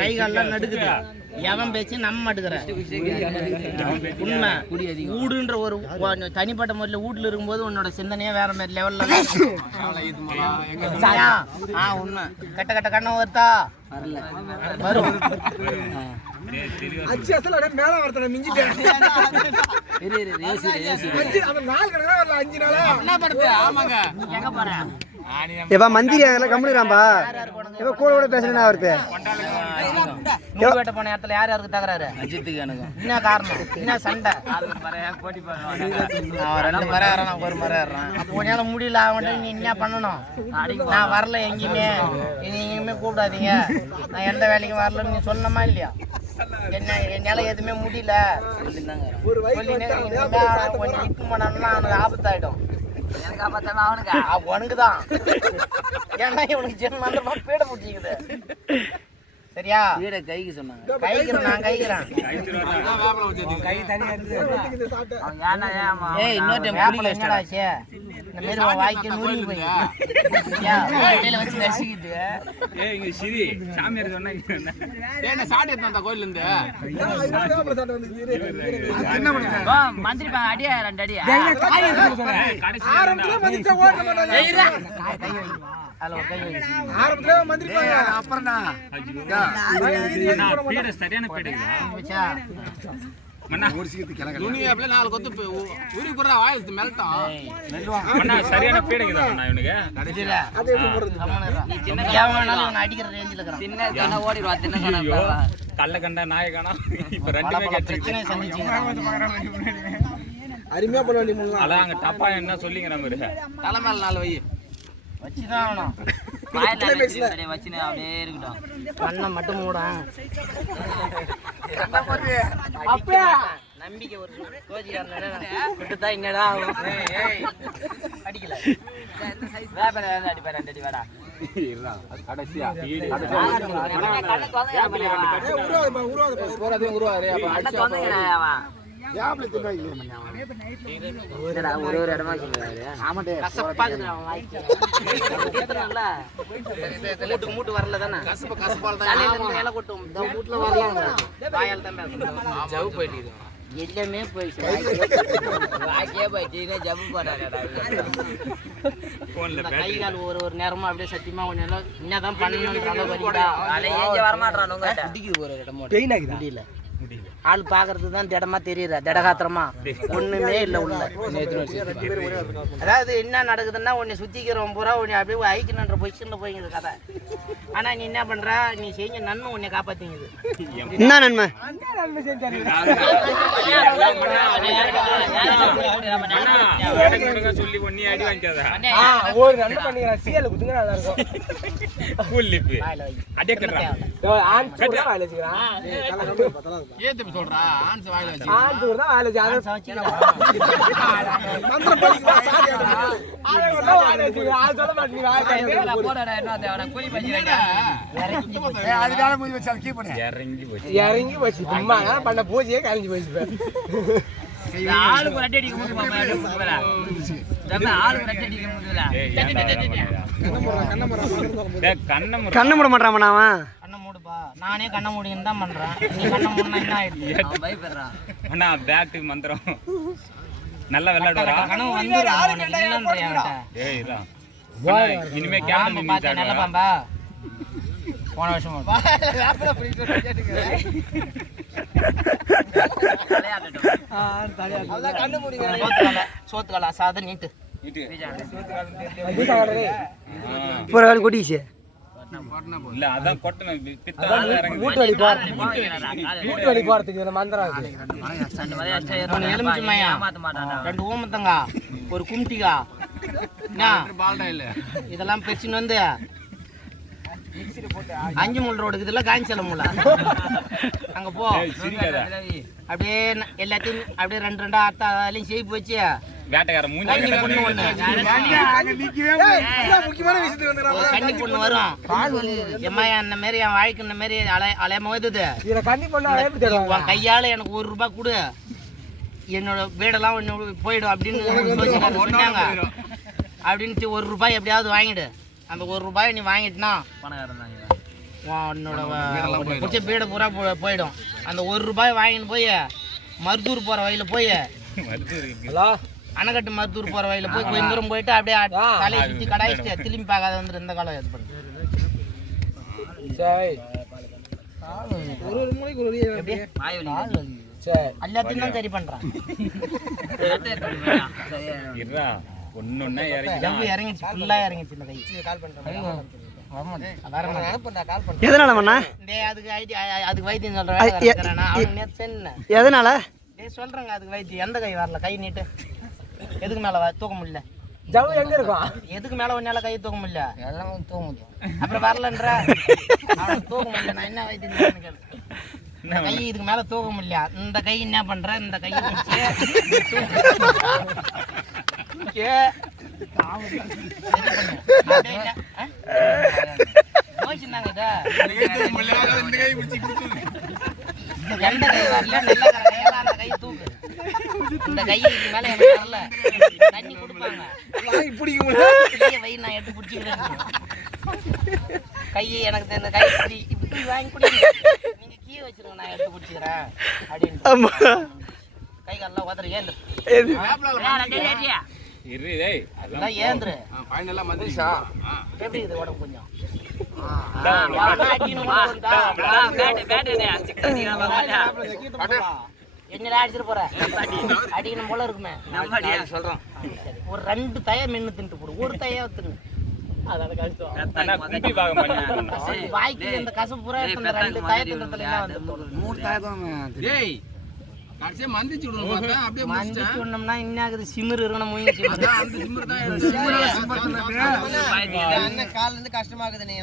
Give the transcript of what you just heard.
கை காலெல்லாம் நடுக்குது. எவன் பேச்சு நம்ம மாட்டுக்கிற உண்மை. ஊடுன்ற ஒரு தனிப்பட்ட முறையில் வீட்டுல இருக்கும்போது உன்னோட சிந்தனையே வேற மாதிரி லெவல்ல உண்மை. கட்ட கட்ட கண்ண வருதா வரும். எப்பா மந்திரி அதெல்லாம் கம்முறாம்பா. எப்ப கூட கூட பேசுறேன்னா அவருக்கு நூல்வேட்ட போன இடத்துல யார் யாருக்கு தகராறு? அஜித்துக்கு எனக்கு. என்ன காரணம்? என்ன சண்டை? ரெண்டு மரம் ஏறான், ஒரு மரம் ஏறான். அப்போ உன்னால முடியல, அவன்கிட்ட நீ என்ன பண்ணணும்? நான் வரல எங்கேயுமே, எங்கேயுமே கூப்பிடாதீங்க, நான் எந்த வேலைக்கும் வரலன்னு நீ சொல்லணுமா இல்லையா? என்னால எதுவுமே முடியல கொஞ்சம் இட்டு போனான்னா அவனுக்கு ஆபத்தாயிடும். எனக்கு ஆபத்தானா அவனுக்கு உனக்குதான். ஏன்னா இவனுக்கு ஜென்மந்தமா பீட பிடிச்சிக்குது. சரியா? வீட கைக்கு சொன்னாங்க. கைக்கிறேன், நான் கைக்கிறேன். ஏய் இன்னொரு வேப்பல என்னடாச்சு? இந்த மாதிரி வாய்க்கு நூறி போய் வச்சு நசிக்கிட்டு இங்க சிரி சாமியார் சொன்னா சாடி எடுத்து கோயில்ல இருந்து மந்திரி அடியா 2 அடியா சரியான பீடைக்குதா இவனுக்கு கல்ல கண்டா நாய காணோம். இப்ப ரெண்டுமே அருமையா பண்ண வேண்டிய அதான் அங்க டப்பா என்ன சொல்லிங்கிற மாதிரி தலைமையில 4 வை வச்சுதான் ஆகணும். வச்சுன்னு அப்படியே இருக்கட்டும். கண்ணை மட்டும் மூட நம்பிக்கை ஒரு கோச்சிக்காரன் என்னடா அடிக்கல அடிப்பா 2 அடி வேடா. ஒரு இடமா மூட்டு வரல தானே இலை கொட்டும் வீட்டுல வரலாம். வாயால் தான் ஜவு போயிட்டு எல்லாமே போயிடுச்சு. ஜவு கை கால் ஒரு நேரமா அப்படியே சத்தியமா கொஞ்சம் என்னதான் பண்ணணும் வரமாட்டான். ஒரு இடமா முடியல. ஆள் பாக்குறது தான் திடமா தெரியுற திடகாத்திரமா ஒண்ணுமே இல்ல உள்ள. அதாவது என்ன நடக்குதுன்னா உன்னை சுத்திக்கிறவன் பூரா உன்னை அப்படியே ஐக்கணுன்ற பொசிஷன்ல போய்ங்குது கதை. ஆனா நீ என்ன பண்ற? நீ செஞ்ச நன்மை உன்னை காப்பாத்திங்குது. என்ன நன்மை? சொல்லி ஒன்னி அடி வாங்கிக்காத ஒரு நன்மை பண்ணிக்கிறா சீல குத்துங்க நல்லா இருக்கும். கூலிப்பு அடே கறா ஆன் சூடா வாயில வச்சுக்கறான். ஏத்து சொல்றா ஆன்ஸ் வாயில வச்சு ஆன் சூடா வாயில வச்சு அத சவச்சினா மந்திரம் படிக்கிறா சாதி ஆளே கொண்டா வாயில வச்சு ஆ சொல்ல மாட்டீங்க வாயில போடடா என்ன தேவன கூலி பஞ்சிரங்க அதுக்காக மூடி வச்சு கீ பண்ணு. இறங்கி போச்சு சும்மா பண்ண பூஜையே கழிஞ்சு போச்சு. ஆளு ஒரு அடி அடிக்க மூடு பாப்பா போறா தம்பி ஆளு ஒரு அடி அடிக்க மூடுல கண்ண மூட மாட்டான் அவன். கண்ண மூடுப்பா. நானே கண்ண மூடின்னு தான் பண்றேன். நீ கண்ண மூடுனா என்ன ஆயிடுச்சு? பயப்படுறான். அண்ணா பேட் மந்திரம் நல்லா விளையாடுறா. கனவு வந்துரும் இல்லன்றேன்டா. ஏய் இதா இனிமே கேப்டன் நீ பாத்து நல்ல பாம்பா போன வருஷம் வாப்பல பிரிச்சு கேட்டுங்க. அதான் கண்ணு மூடிங்க. சோத்துக்கல சாத நீட்டு போறான் கொடிச்சு இல்ல அதான் கொட்டன பித்தா இறங்கி மூட்டு வலி போறதுக்கு மந்திரம் இருக்கு. எலுமிச்சமையா 2 ஓமத்தங்க ஒரு கும்டிகா இதெல்லாம் பிரச்சனை வந்து 5 முள் ரோடுக்கு இதெல்லாம் காஞ்சிலமுல அங்க போ. அப்படியே எல்லாத்தையும் அப்படியே 2 அத்தாலையும் சேப்பு வச்சு வேட்டைக்கார மூஞ்சி கண்ணி பொண்ணு வரும். எம்மா என்ன மாரி என் வாழ்க்கை இந்த மாரி அலையமா வருது. உன் கையால எனக்கு 1 ரூபாய் கொடு, என்னோட வீடெல்லாம் போயிடும் அப்படின்னு சொன்னாங்க. அப்படின்ட்டு 1 ரூபாய் எப்படியாவது வாங்கிடு. அந்த 1 ரூபாய் நீ வாங்கிட்டனா பணக்காரன் தான் உன்னோட பிடிச்ச வீடு பூரா போயிடும். அந்த 1 ரூபாய் வாங்கின்னு போய் மருதூர் போகிற வழியில் போய் அணைக்கட்டு மருதூர் போகிற வழியில் போய் கொஞ்சம் தூரம் போயிட்டு அப்படியே தலையை சுற்றி கடாயிச்சிட்டு திரும்பி பார்க்காத வந்துட்டு இந்த காலம் இது பண்ணு. எல்லாத்தையும் தான் சரி பண்றான். இறங்கிச்சு ஃபுல்லா இறங்கிச்சு இந்த கை. எதனால மண்ணா அதுக்கு வைத்தியம் சொல்றேன். எதனால சொல்றேங்க அதுக்கு வைத்தியம். எந்த கை வரல, கை நீட்டு. எதுக்கு மேல தூக்க முடியல? ஜவு எங்க இருக்கும்? எதுக்கு மேல ஒன்னால கை தூக்க முடியல? எல்லாம் தூக்க முடியும். அப்புறம் வரலன்ற தூக்க முடியல. நான் என்ன வைத்தியம் கேளு. கை இதுக்கு மேல தூக்க முடியல. இந்த கை என்ன பண்ற? இந்த கை எந்த கை வரல? நல்ல கை தூக்கு. இந்த கை இதுக்கு மேல எனக்கு வரல. தண்ணி கொடுப்பாங்க வை, நான் எடுத்து பிடிச்சிக்கிறேன். கையை எனக்கு இந்த கை இப்படி வாங்கி குடிங்க. நீங்க கீழே வச்சிருங்க, நான் எடுத்து பிடிச்சிக்கிறேன் அப்படின்னு கை காலெல்லாம் உதறி ஏந்து ஏந்துரு. எப்படி இது உடம்பு கொஞ்சம் என்னடா அடிச்சிட்டு போற? அடிக்கணும் போல இருக்குமே. சொல்றோம் ஒரு 2 தய மென்னு தின்ட்டு போடு. ஒரு தய தின்னு வாய்க்கு இந்த கசப்பு பூரா 2 தய தின்றதுல என்ன வந்து 3 தயம் மந்திச்சு விடணும்னா என்ன ஆகுது? சிமிர் இருக்கணும். கால இருந்து கஷ்டமாக்குது. நீங்க